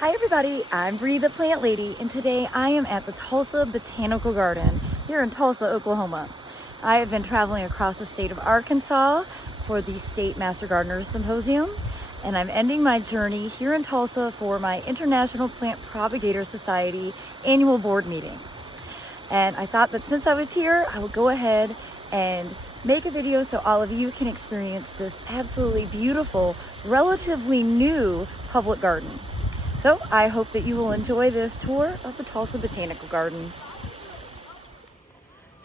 Hi everybody, I'm Bree the Plant Lady, and today I am at the Tulsa Botanical Garden here in Tulsa, Oklahoma. I have been traveling across the state of Arkansas for the State Master Gardeners Symposium, and I'm ending my journey here in Tulsa for my International Plant Propagator Society annual board meeting. And I thought that since I was here, I would go ahead and make a video so all of you can experience this absolutely beautiful, relatively new public garden. So I hope that you will enjoy this tour of the Tulsa Botanical Garden.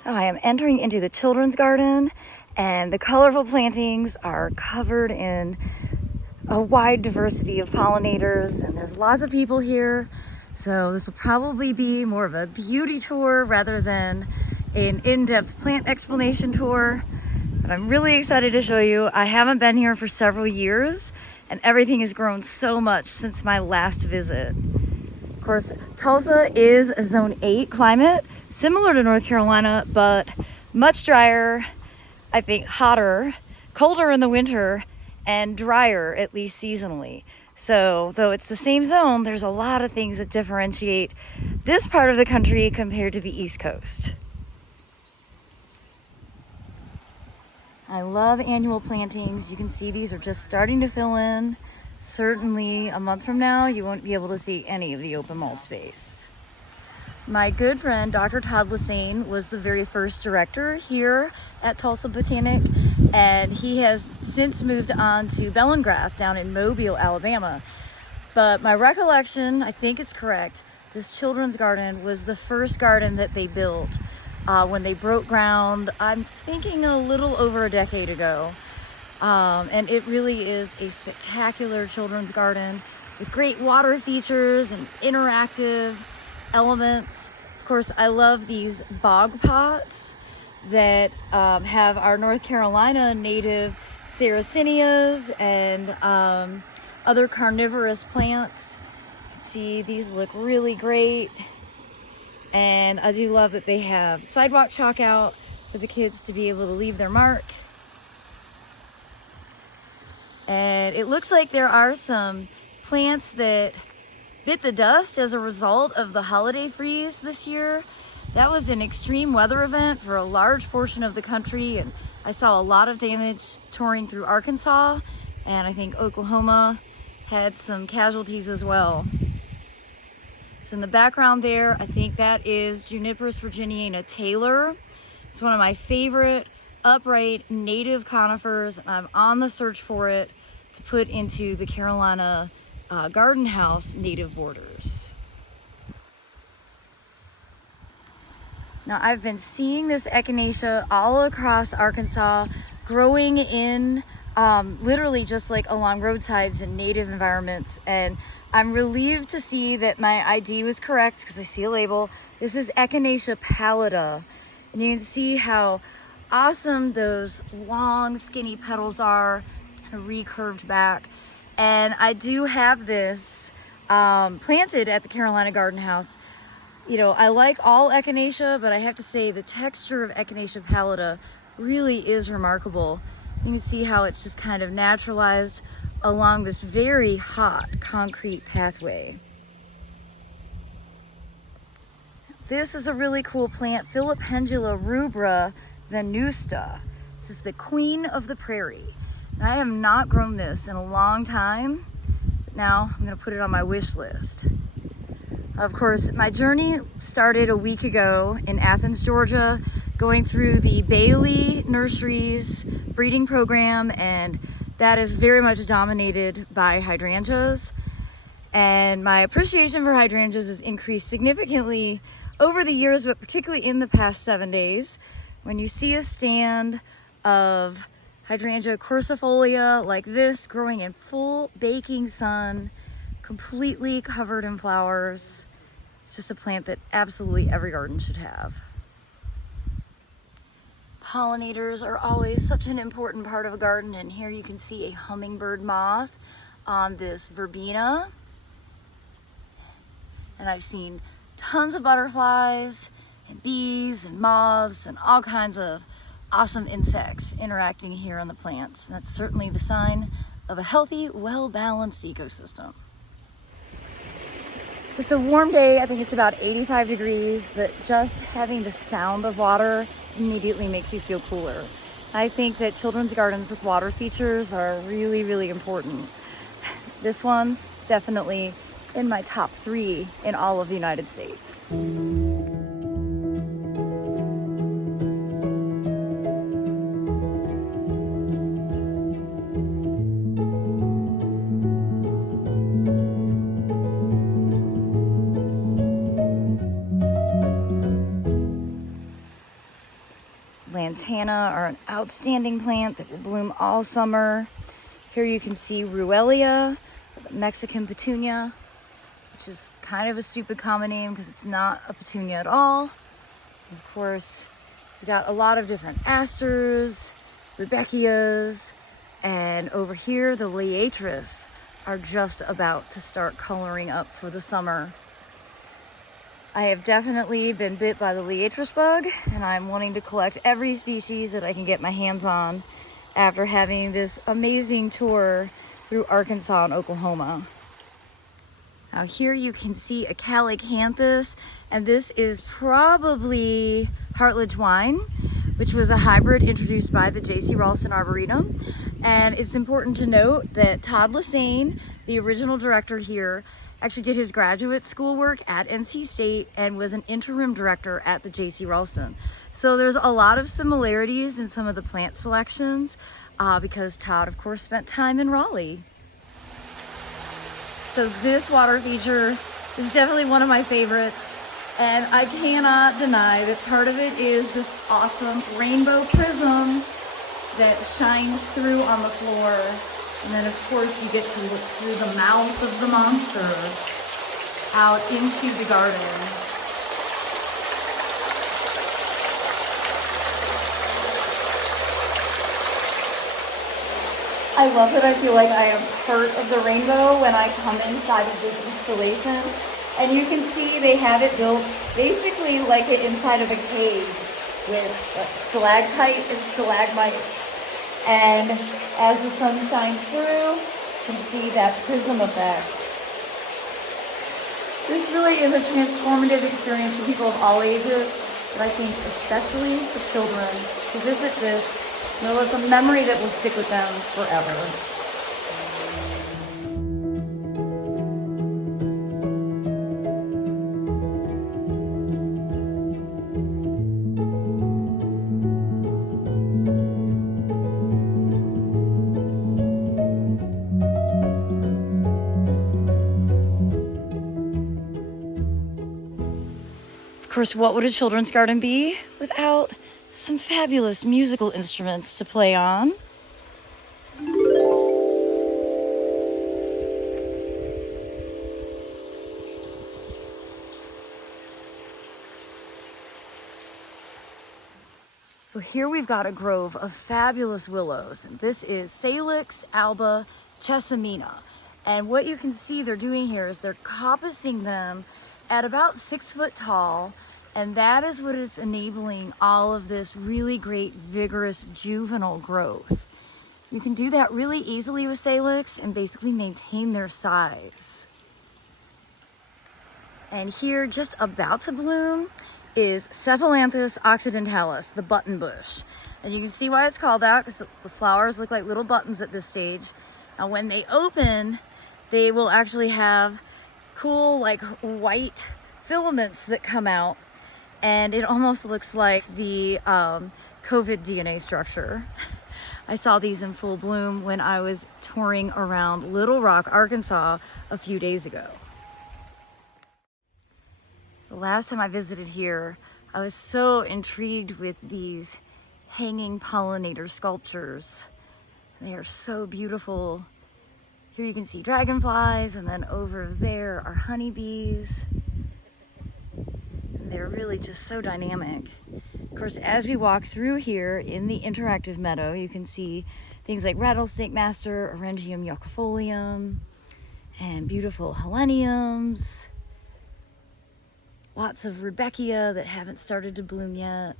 So I am entering into the children's garden, and the colorful plantings are covered in a wide diversity of pollinators, and there's lots of people here. So this will probably be more of a beauty tour rather than an in-depth plant explanation tour. But I'm really excited to show you. I haven't been here for several years, and everything has grown so much since my last visit. Of course, Tulsa is a zone 8 climate, similar to North Carolina, but much drier, I think hotter, colder in the winter, and drier, at least seasonally. So though it's the same zone, there's a lot of things that differentiate this part of the country compared to the East Coast. I love annual plantings. You can see these are just starting to fill in. Certainly a month from now, you won't be able to see any of the open mulch space. My good friend, Dr. Todd Lassane, was the very first director here at Tulsa Botanic, and he has since moved on to Bellingrath down in Mobile, Alabama. But my recollection, I think it's correct, this children's garden was the first garden that they built when they broke ground, I'm thinking a little over a decade ago. And it really is a spectacular children's garden with great water features and interactive elements. Of course, I love these bog pots that have our North Carolina native sarracenias and other carnivorous plants. You can see these look really great. And I do love that they have sidewalk chalk out for the kids to be able to leave their mark. And it looks like there are some plants that bit the dust as a result of the holiday freeze this year. That was an extreme weather event for a large portion of the country, and I saw a lot of damage touring through Arkansas, and I think Oklahoma had some casualties as well. So in the background there, I think that is Juniperus virginiana Taylor. It's one of my favorite upright native conifers, and I'm on the search for it to put into the Carolina Garden House native borders. Now I've been seeing this echinacea all across Arkansas, growing in literally just like along roadsides in native environments, and I'm relieved to see that my ID was correct because I see a label. This is Echinacea pallida, and you can see how awesome those long skinny petals are, kind of recurved back. And I do have this planted at the Carolina Garden House. You know, I like all echinacea, but I have to say the texture of Echinacea pallida really is remarkable. You can see how it's just kind of naturalized along this very hot concrete pathway. This is a really cool plant, Filipendula rubra venusta. This is the queen of the prairie. And I have not grown this in a long time, but now I'm gonna put it on my wish list. Of course, my journey started a week ago in Athens, Georgia, going through the Bailey Nurseries breeding program, and that is very much dominated by hydrangeas. And my appreciation for hydrangeas has increased significantly over the years, but particularly in the past 7 days. When you see a stand of hydrangea quercifolia like this growing in full baking sun, completely covered in flowers, it's just a plant that absolutely every garden should have. Pollinators are always such an important part of a garden, and here you can see a hummingbird moth on this verbena. And I've seen tons of butterflies and bees and moths and all kinds of awesome insects interacting here on the plants. And that's certainly the sign of a healthy, well-balanced ecosystem. So it's a warm day. I think it's about 85 degrees, but just having the sound of water immediately makes you feel cooler. I think that children's gardens with water features are really, really important. This one is definitely in my top 3 in all of the United States. Lantana are an outstanding plant that will bloom all summer. Here you can see Ruellia, Mexican petunia, which is kind of a stupid common name because it's not a petunia at all. And of course, we got a lot of different asters, rudbeckias, and over here the liatris are just about to start coloring up for the summer. I have definitely been bit by the liatris bug, and I'm wanting to collect every species that I can get my hands on after having this amazing tour through Arkansas and Oklahoma. Now here you can see a calycanthus, and this is probably Hartledge Wine, which was a hybrid introduced by the J.C. Ralston Arboretum. And it's important to note that Todd Lassane, the original director here, actually did his graduate school work at NC State and was an interim director at the J.C. Ralston. So there's a lot of similarities in some of the plant selections because Todd, of course, spent time in Raleigh. So this water feature is definitely one of my favorites, and I cannot deny that part of it is this awesome rainbow prism that shines through on the floor. And then of course you get to look through the mouth of the monster out into the garden. I love that I feel like I am part of the rainbow when I come inside of this installation. And you can see they have it built basically like the inside of a cave with stalactite and stalagmites. And as the sun shines through, you can see that prism effect. This really is a transformative experience for people of all ages, but I think especially for children to visit this. You know, it's a memory that will stick with them forever. Of course, what would a children's garden be without some fabulous musical instruments to play on? So here we've got a grove of fabulous willows. This is Salix alba chessamina. And what you can see they're doing here is they're coppicing them at about 6 foot tall, and that is what is enabling all of this really great vigorous juvenile growth. You can do that really easily with Salix and basically maintain their size. And here, just about to bloom, is Cephalanthus occidentalis, the button bush. And you can see why it's called that, because the flowers look like little buttons at this stage. Now when they open, they will actually have cool like white filaments that come out, and it almost looks like the COVID DNA structure. I saw these in full bloom when I was touring around Little Rock, Arkansas a few days ago. The last time I visited here, I was so intrigued with these hanging pollinator sculptures. They are so beautiful. Here you can see dragonflies, and then over there are honeybees. And they're really just so dynamic. Of course, as we walk through here in the interactive meadow, you can see things like rattlesnake master, Orangium yucifolium, and beautiful heleniums. Lots of rudbeckia that haven't started to bloom yet.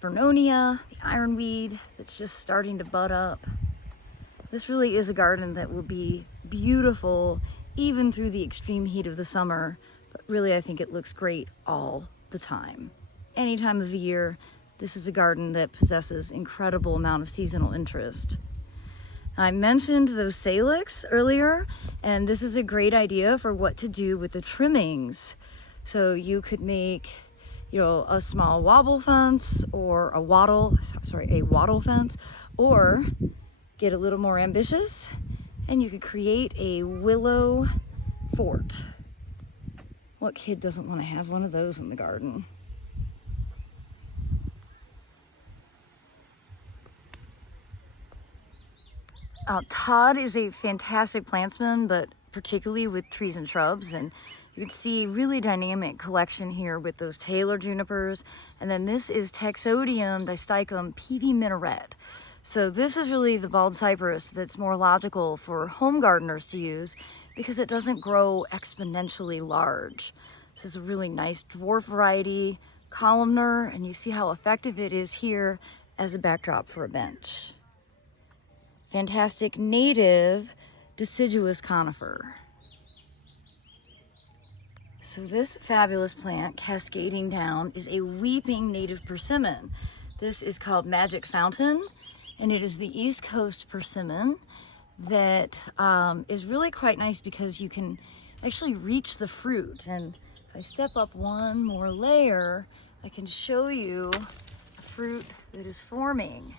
Vernonia, the ironweed that's just starting to bud up. This really is a garden that will be beautiful even through the extreme heat of the summer, but really I think it looks great all the time. Any time of the year, this is a garden that possesses incredible amount of seasonal interest. I mentioned those salix earlier, and this is a great idea for what to do with the trimmings. So you could make, you know, a small wobble fence or a wattle fence, or get a little more ambitious and you could create a willow fort. What kid doesn't want to have one of those in the garden? Todd is a fantastic plantsman, but particularly with trees and shrubs, and you can see really dynamic collection here with those Taylor junipers, and then this is Taxodium distichum PV minaret. So this is really the bald cypress that's more logical for home gardeners to use because it doesn't grow exponentially large. This is a really nice dwarf variety, columnar, and you see how effective it is here as a backdrop for a bench. Fantastic native deciduous conifer. So this fabulous plant cascading down is a weeping native persimmon. This is called Magic Fountain, and it is the East Coast persimmon that is really quite nice because you can actually reach the fruit. And if I step up one more layer, I can show you the fruit that is forming.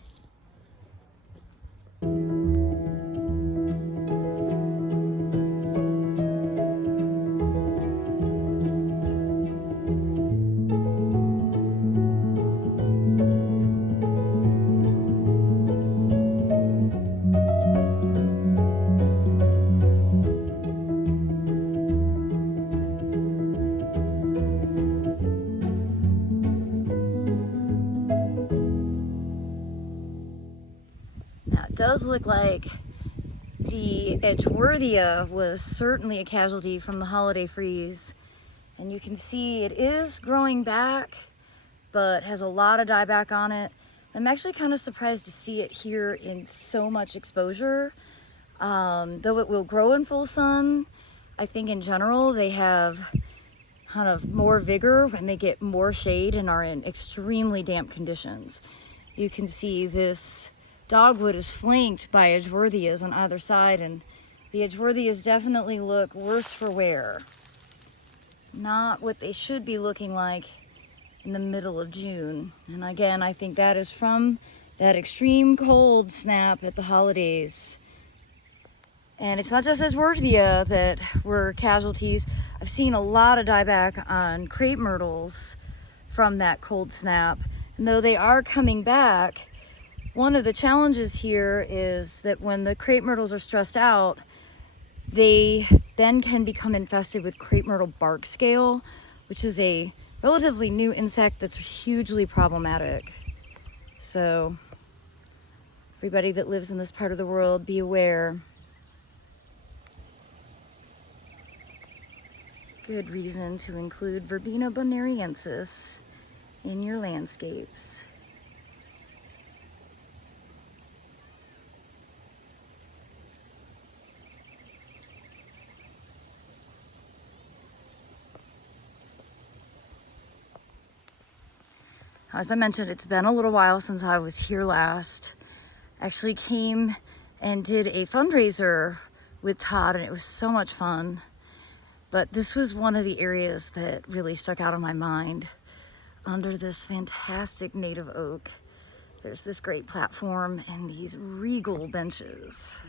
Does look like the Edgeworthia was certainly a casualty from the holiday freeze, and you can see it is growing back but has a lot of dieback on it. I'm actually kind of surprised to see it here in so much exposure, though it will grow in full sun. I think in general they have kind of more vigor when they get more shade and are in extremely damp conditions. You can see this dogwood is flanked by Edgeworthias on either side, and the Edgeworthias definitely look worse for wear. Not what they should be looking like in the middle of June. And again, I think that is from that extreme cold snap at the holidays. And it's not just Edgeworthia that were casualties. I've seen a lot of dieback on crepe myrtles from that cold snap. And though they are coming back, one of the challenges here is that when the crepe myrtles are stressed out, they then can become infested with crepe myrtle bark scale, which is a relatively new insect that's hugely problematic. So everybody that lives in this part of the world, be aware. Good reason to include Verbena bonariensis in your landscapes. As I mentioned, it's been a little while since I was here last. I actually came and did a fundraiser with Todd, and it was so much fun. But this was one of the areas that really stuck out in my mind. Under this fantastic native oak, there's this great platform and these regal benches.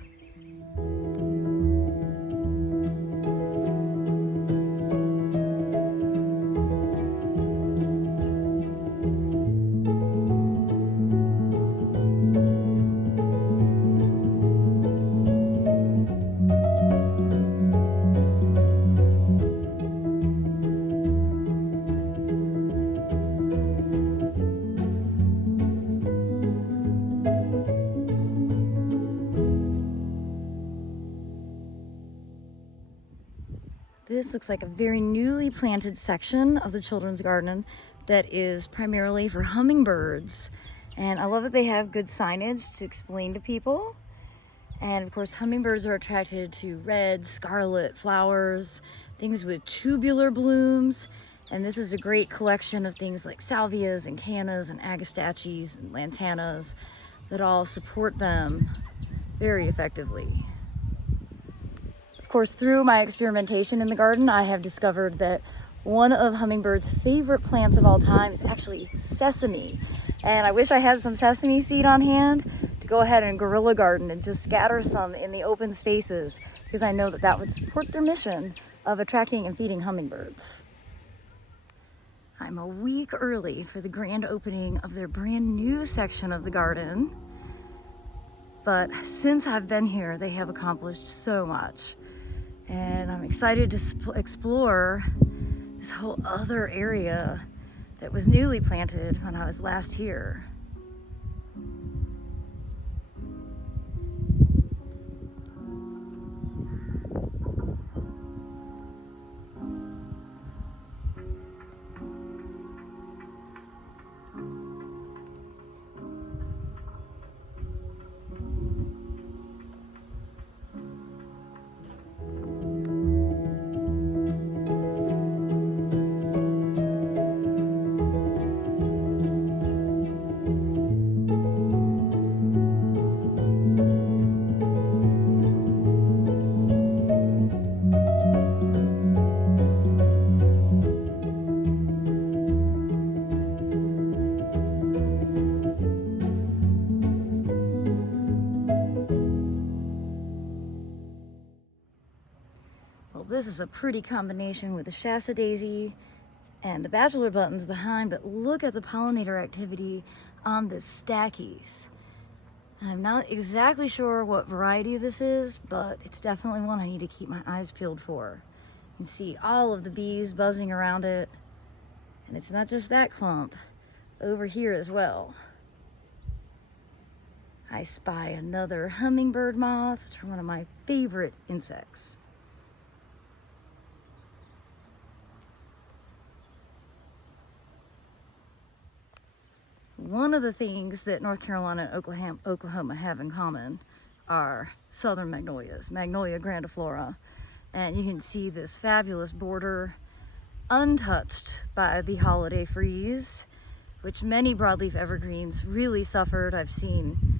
This looks like a very newly planted section of the children's garden that is primarily for hummingbirds. And I love that they have good signage to explain to people. And of course, hummingbirds are attracted to red, scarlet flowers, things with tubular blooms. And this is a great collection of things like salvias and cannas and agastaches and lantanas that all support them very effectively. Of course, through my experimentation in the garden, I have discovered that one of hummingbirds' favorite plants of all time is actually sesame. And I wish I had some sesame seed on hand to go ahead and guerrilla garden and just scatter some in the open spaces, because I know that that would support their mission of attracting and feeding hummingbirds. I'm a week early for the grand opening of their brand new section of the garden. But since I've been here, they have accomplished so much. And I'm excited to explore this whole other area that was newly planted when I was last here. Well, this is a pretty combination with the Shasta daisy and the bachelor buttons behind, but look at the pollinator activity on the stackies. I'm not exactly sure what variety this is, but it's definitely one I need to keep my eyes peeled for. You can see all of the bees buzzing around it, and it's not just that clump, over here as well. I spy another hummingbird moth, which are one of my favorite insects. One of the things that North Carolina and Oklahoma have in common are southern magnolias, Magnolia grandiflora. And you can see this fabulous border untouched by the holiday freeze, which many broadleaf evergreens really suffered. I've seen,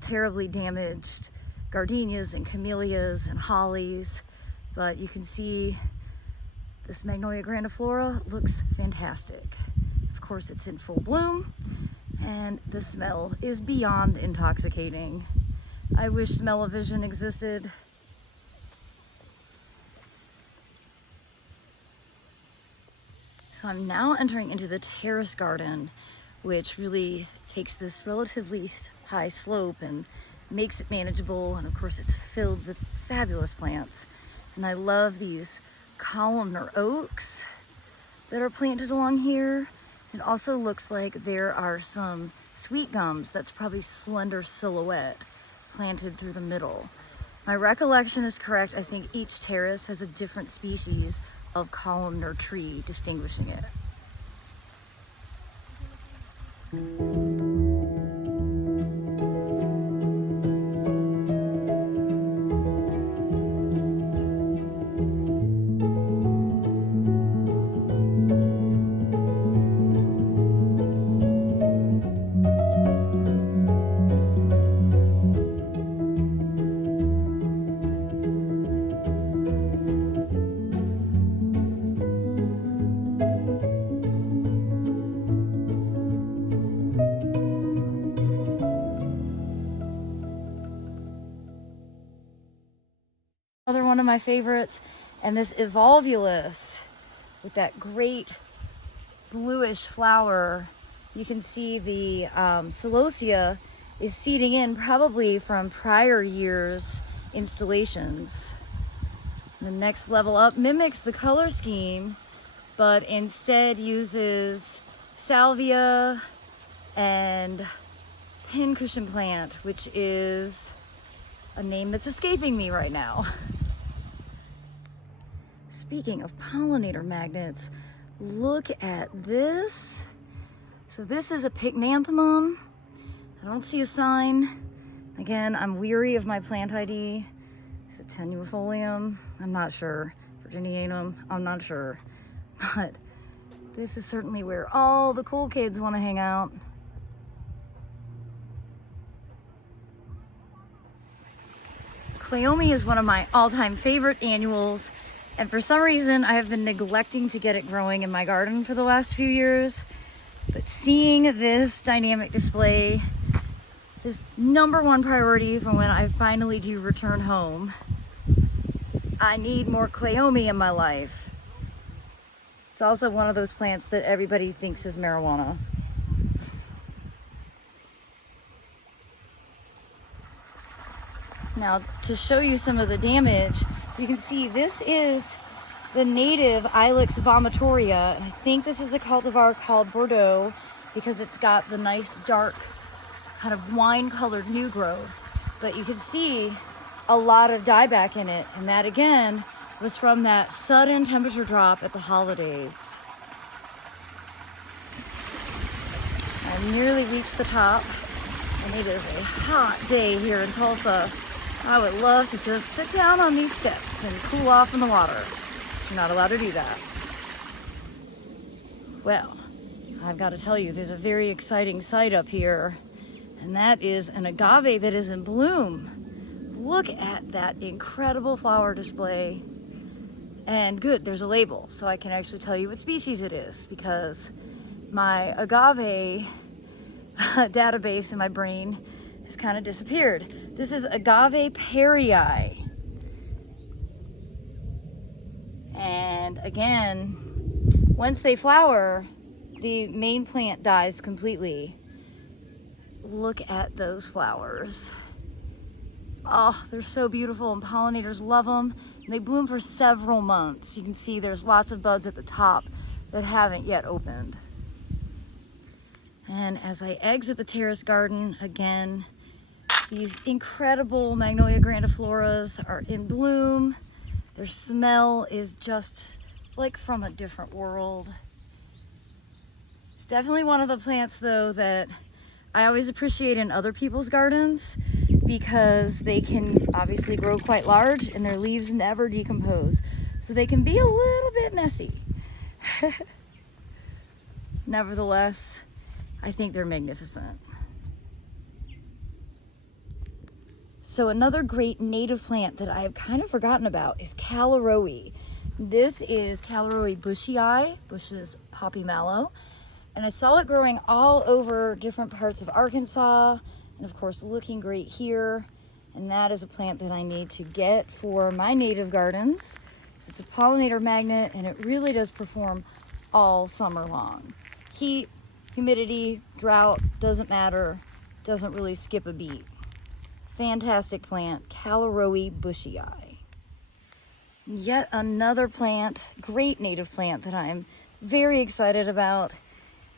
terribly damaged gardenias and camellias and hollies, but you can see this Magnolia grandiflora looks fantastic. Of course, it's in full bloom, and the smell is beyond intoxicating. I wish smell-o-vision existed. So I'm now entering into the terrace garden, which really takes this relatively high slope and makes it manageable. And of course, it's filled with fabulous plants. And I love these columnar oaks that are planted along here. It also looks like there are some sweet gums, that's probably slender silhouette, planted through the middle. My recollection is correct. I think each terrace has a different species of columnar tree distinguishing it. Another one of my favorites, and this evolvulus with that great bluish flower. You can see the celosia is seeding in probably from prior years' installations. The next level up mimics the color scheme, but instead uses salvia and pincushion plant, which is a name that's escaping me right now. Speaking of pollinator magnets, look at this. So this is a pycnanthemum. I don't see a sign Again, I'm weary of my plant ID. Is it tenuifolium? I'm not sure. Virginianum? I'm not sure. But this is certainly where all the cool kids want to hang out. Cleome is one of my all-time favorite annuals, and for some reason I have been neglecting to get it growing in my garden for the last few years. But seeing this dynamic display is #1 priority for when I finally do return home. I need more Cleome in my life. It's also one of those plants that everybody thinks is marijuana. Now, to show you some of the damage, you can see this is the native Ilex vomitoria, and I think this is a cultivar called Bordeaux because it's got the nice dark kind of wine-colored new growth. But you can see a lot of dieback in it, and that again was from that sudden temperature drop at the holidays. I nearly reached the top, and it is a hot day here in Tulsa. I would love to just sit down on these steps and cool off in the water. But you're not allowed to do that. Well, I've got to tell you, there's a very exciting sight up here, and that is an agave that is in bloom. Look at that incredible flower display. And good, there's a label, so I can actually tell you what species it is, because my agave database in my brain has kind of disappeared. This is agave perii. And again, once they flower, the main plant dies completely. Look at those flowers. Oh, they're so beautiful, and pollinators love them. And they bloom for several months. You can see there's lots of buds at the top that haven't yet opened. And as I exit the terrace garden, again, these incredible Magnolia grandifloras are in bloom. Their smell is just like from a different world. It's definitely one of the plants, though, that I always appreciate in other people's gardens because they can obviously grow quite large and their leaves never decompose. So they can be a little bit messy. Nevertheless, I think they're magnificent. So another great native plant that I have kind of forgotten about is Caloroe. This is Caloroe bushii, Bush's poppy mallow. And I saw it growing all over different parts of Arkansas, and of course looking great here. And that is a plant that I need to get for my native gardens. So it's a pollinator magnet, and it really does perform all summer long. Heat, humidity, drought, doesn't matter, doesn't really skip a beat. Fantastic plant, Caloroe bushii. Yet another plant, great native plant that I'm very excited about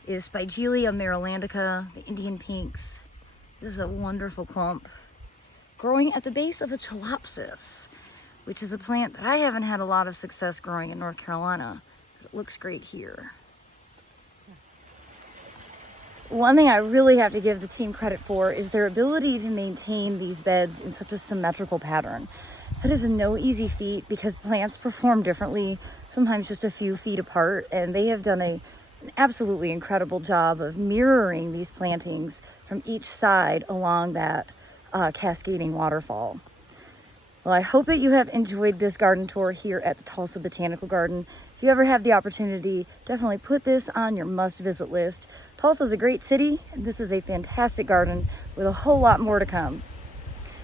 is Spigelia marylandica, the Indian pinks. This is a wonderful clump growing at the base of a chalopsis, which is a plant that I haven't had a lot of success growing in North Carolina, but it looks great here. One thing I really have to give the team credit for is their ability to maintain these beds in such a symmetrical pattern. That is no easy feat because plants perform differently, sometimes just a few feet apart, and they have done an absolutely incredible job of mirroring these plantings from each side along that cascading waterfall. Well, I hope that you have enjoyed this garden tour here at the Tulsa Botanical Garden. If you ever have the opportunity, definitely put this on your must-visit list. Tulsa is a great city, and this is a fantastic garden with a whole lot more to come.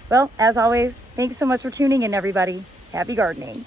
Well, as always, thanks so much for tuning in, everybody. Happy gardening.